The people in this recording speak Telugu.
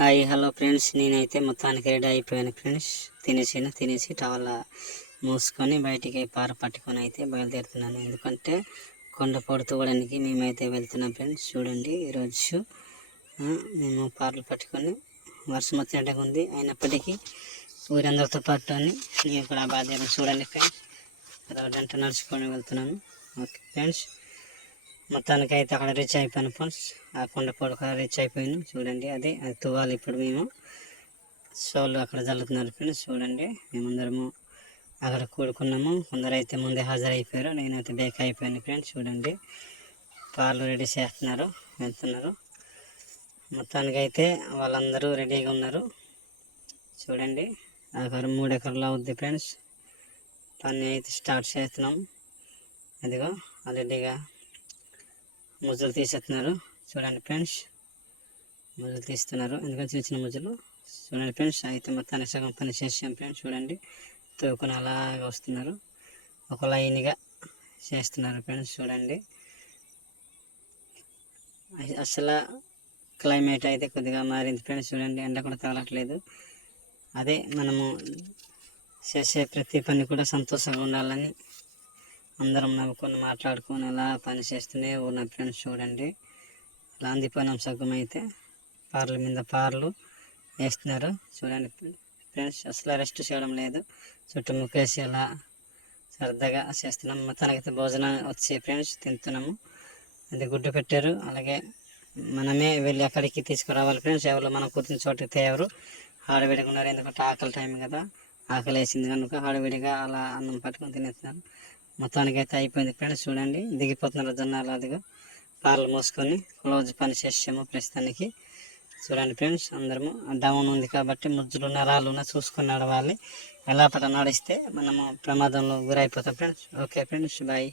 హాయ్ హలో ఫ్రెండ్స్ నేనైతే మొత్తానికి రెడీ అయిపోయాను ఫ్రెండ్స్ తినేసాను? తినేసి టవల్ మూసుకొని బయటికి పార పట్టుకొని అయితే బయలుదేరుతున్నాను. ఎందుకంటే కొండ పొడుతుకోవడానికి మేమైతే వెళ్తున్నాం ఫ్రెండ్స్ చూడండి ఈరోజు మేము పార్లు పట్టుకొని వర్షం వచ్చినట్టుగా ఉంది. అయినప్పటికీ ఊరందరితో పాటు అని నేను కూడా బాధ్యత చూడండి ఫ్రెండ్స్ రోడ్ అంటే నడుచుకొని వెళ్తున్నాను. ఓకే ఫ్రెండ్స్ మొత్తానికి అయితే అక్కడ రీచ్ అయిపోయాను ఫ్రెండ్స్ ఆ కొండ పొడక రీచ్ అయిపోయింది. చూడండి అదే అది తువ్వాలి ఇప్పుడు మేము. సోళ్ళు అక్కడ చల్లుతున్నారు ఫ్రెండ్స్ చూడండి మేమందరము అక్కడ కూడుకున్నాము. కొందరు అయితే ముందే హాజరైపోయారు. నేనైతే బేక్ అయిపోయాను ఫ్రెండ్స్ చూడండి పాలు రెడీ చేస్తున్నారు వెళ్తున్నారు. మొత్తానికి అయితే వాళ్ళందరూ రెడీగా ఉన్నారు. చూడండి అక్కడ మూడు ఎకరాలు అవుద్ది ఫ్రెండ్స్ పని అయితే స్టార్ట్ చేస్తున్నాం. అదిగో ఆల్రెడీగా ముజ్జలు తీసేస్తున్నారు. చూడండి ఫ్రెండ్స్. ముజ్జలు తీస్తున్నారు. ఎందుకంటే చిన్న చిన్న ముజ్జలు. చూడండి ఫ్రెండ్స్ అయితే మొత్తాన్ని సగం పని చేసాం ఫ్రెండ్స్. చూడండి. తోకుని అలాగ వస్తున్నారు. ఒక లైన్గా చేస్తున్నారు ఫ్రెండ్స్. చూడండి. అసలు క్లైమేట్ అయితే కొద్దిగా మారింది ఫ్రెండ్స్. చూడండి. ఎండ కూడా తగలట్లేదు. అదే మనము చేసే ప్రతి పని కూడా సంతోషంగా ఉండాలని అందరం నవ్వుకొని మాట్లాడుకొని అలా పని చేస్తూనే ఉన్న ఫ్రెండ్స్ చూడండి. లాంది పనం సగం అయితే పార్ల మీద పార్లు వేస్తున్నారు. చూడండి ఫ్రెండ్స్ అసలు రెస్ట్ చేయడం లేదు. చుట్టూ ముక్కేసి అలా సరదాగా చేస్తున్నాం. మొత్తానికైతే భోజనం వచ్చి ఫ్రెండ్స్ తింటున్నాము. అది గుడ్డు పెట్టారు. అలాగే మనమే వెళ్ళి అక్కడికి తీసుకురావాలి ఫ్రెండ్స్. ఎవరు మనం కూర్చున్న చోటుకి తేవరు. ఆడవిడిగా ఉన్నారు. ఎందుకంటే ఆకలి టైం కదా. ఆకలి వేసింది కనుక ఆడవిడిగా అలా అన్నం పట్టుకొని తినేస్తున్నారు. మొత్తానికి అయితే అయిపోయింది ఫ్రెండ్స్ చూడండి. దిగిపోతున్నారు జొన్నాలు అదిగో. పార్లు మోసుకొని క్లోజ్ పని చేసాము ప్రస్తుతానికి. చూడండి ఫ్రెండ్స్ అందరము డౌన్ ఉంది కాబట్టి ముజ్జులు నరాలు ఉన్న చూసుకొని నడవాలి ఎలా పట నడిస్తే మనము ప్రమాదంలో గురైపోతాం ఫ్రెండ్స్. Okay friends bye